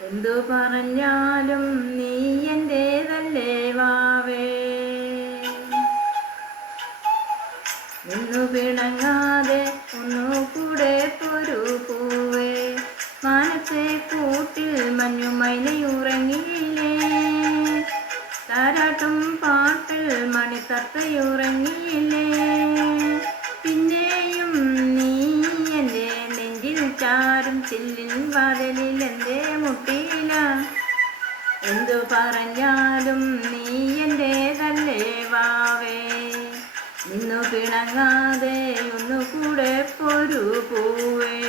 എന്തു പറഞ്ഞാലും നീ എന്റേതല്ലേ വാവേ? നിന്നു പിണങ്ങാതെ ഒന്നു കൂടെ പൊരു പോവേ. മാനത്തെ കൂട്ടിൽ മഞ്ഞുമൈനയുറങ്ങിയില്ലേ താരാട്ടും പാട്ടിൽ മണിത്തത്തയുറങ്ങിയില്ലേ? ചാരും ചില്ലിൻ വാതിലിൽ എന്റെ മുട്ടിയില എന്തു പറഞ്ഞാലും നീ എന്റേതല്ലേ വാവേ. നിന്നു പിണങ്ങാതെ ഒന്നു കൂടെ പൊരു പൂവേ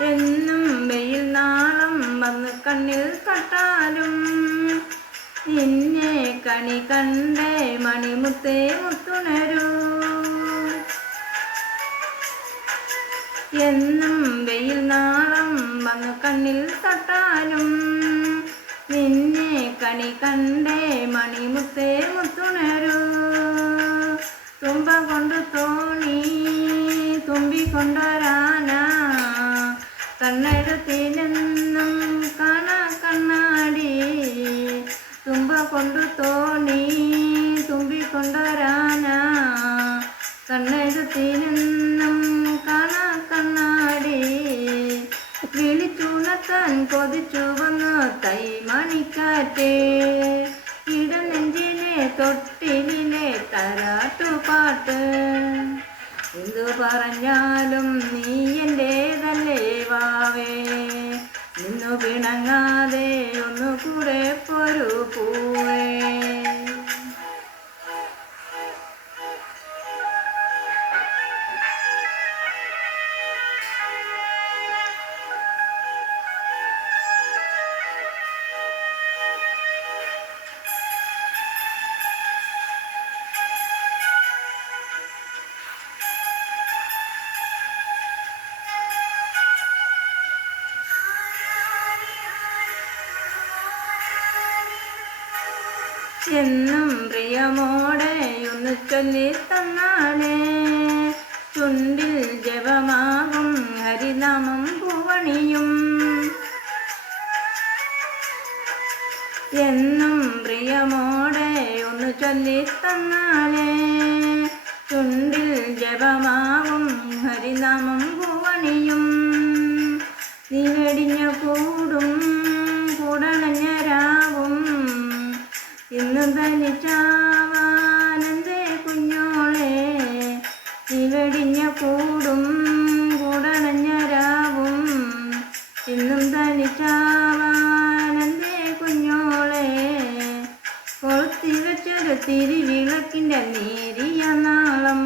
എന്നും വെയിൽ നാളം വന്ന് കണ്ണിൽ കട്ടാലും. നിന്നെ കണി കണ്ടേ മണിമുത്തേ മുത്തുണരൂ. എന്നും വെയിൽ നാളം വന്ന് കണ്ണിൽ തട്ടാലും. നിന്നെ കണി കണ്ടേ മണിമുത്തേ മുത്തുണരൂ. തുമ്പ കൊണ്ട് തോണി തുമ്പി കൊണ്ടൊരാന കണ്ണെഴുത്തിനെന്നും കാണാ കണ്ണാടി. തുമ്പ കൊണ്ടു തോണി തുമ്പി കണ്ണെടുത്തിനെന്നും കാണാ കണ്ണാടി. വിളിച്ചുണത്താൻ കൊതിച്ചു വന്നു തൈമണിക്കാറ്റേ ഇടനെഞ്ചിനെ തൊട്ടിലെ തരാട്ടുപാട്ട് എന്തു പറഞ്ഞാലും നീ എന്റേതല്ലേ വാവേ നിന്നു പിണങ്ങാതെ ഒന്നു കൂടെ പൊരു പൂവേ എന്നും പ്രിയമോടെ ഒന്ന് ചൊല്ലി തന്നാലേ ചുണ്ടിൽ ജപമാകും ഹരിനാമം പൂവണിയും. എന്നും പ്രിയമോടെ ഒന്ന് ചൊല്ലി തന്നാലേ ചുണ്ടിൽ ജപമാകും ഹരിനാമം പൂവണിയും. നീ വെടിഞ്ഞ കൂടും ഇന്ന് തനിച്ചാവാനന്തേ കുഞ്ഞോളെ നീ വെടിഞ്ഞ കൂടും കൂടണഞ്ഞ ഇന്നും തനിച്ചാവാനന്ദേ കുഞ്ഞോളെ കൊളുത്തി വെച്ചൊരു തിരിവിളക്കിന്റെ നേരിയ നാളം.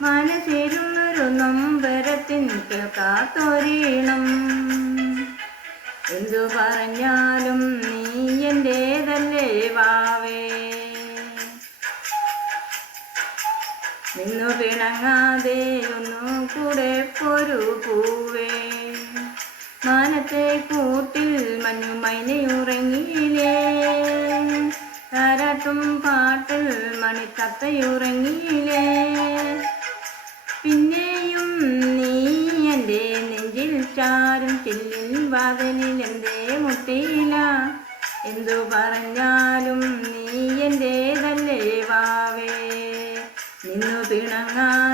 മനസ്സിലുള്ളൊരു നൊമ്പരത്തിൻ കേൾക്കാത്തൊരീണം എന്തു പറഞ്ഞാലും നീ എന്റേതല്ലേ വാവേ നിന്നു പിണങ്ങാതെ ഒന്നു കൂടെ പൊരു പൂവേ മാനത്തെ കൂട്ടിൽ മഞ്ഞുമൈനയുറങ്ങിയില്ലേ. താരാട്ടും പാട്ടിൽ മണിത്തത്തയുറങ്ങിയിലേ പിന്നെയും നീ എന്റെ നെഞ്ചിൽ ചാരും ചില്ലിൽ വാതലിൽ എന്റെ മുട്ടിയില്ല എന്തു പറഞ്ഞാലും നീ എന്റേതല്ലേ വാവേ. നിന്നു പിണങ്ങാൻ